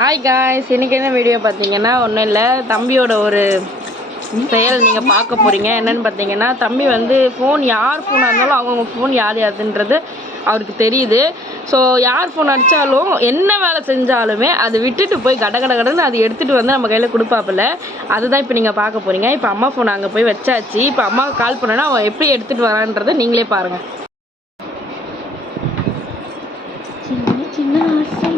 Hi guys, இன்றைக்கி என்ன video பார்த்தீங்கன்னா ஒன்றும் இல்லை, தம்பியோட ஒரு செயல் நீங்கள் பார்க்க போகிறீங்க. என்னென்னு பார்த்தீங்கன்னா, தம்பி வந்து ஃபோன் யார் ஃபோனாக இருந்தாலும் அவங்கவுங்க ஃபோன் யார் யாருன்றது அவருக்கு தெரியுது. ஸோ யார் ஃபோன் அடித்தாலும் என்ன வேலை செஞ்சாலுமே அதை விட்டுட்டு போய் கடன்னு அதை எடுத்துகிட்டு வந்து நம்ம கையில் கொடுப்பாப்புல. அதுதான் இப்போ நீங்கள் பார்க்க போகிறீங்க. இப்போ அம்மா ஃபோன் அங்கே போய் வச்சாச்சு. இப்போ அம்மாவுக்கு கால் பண்ணோன்னா அவன் எப்படி எடுத்துகிட்டு வரான்றதை நீங்களே பாருங்கள். சின்ன சின்ன ஆசை.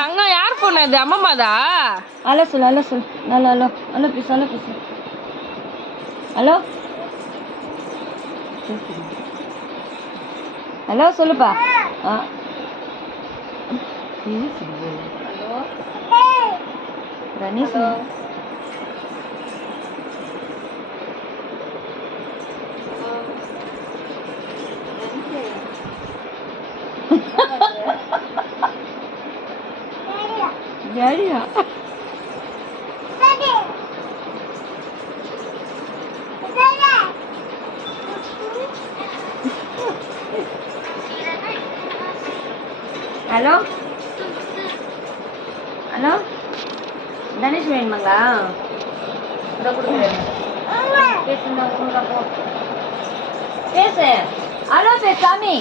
தங்க யார் போன இது? அம்மாமாதா? ஹலோ சொல்லு, ஹலோ சொல்லு, ஹலோ ஹலோ ஹலோ பேசு, ஹலோ பேசு, ஹலோ ஹலோ சொல்லுப்பா. ஹலோ கணேஷ். ஜாலியா ஹலோ ஹலோ தனேஷ் வேணுமாங்களா? பேசு. ஹலோ பேசாமி.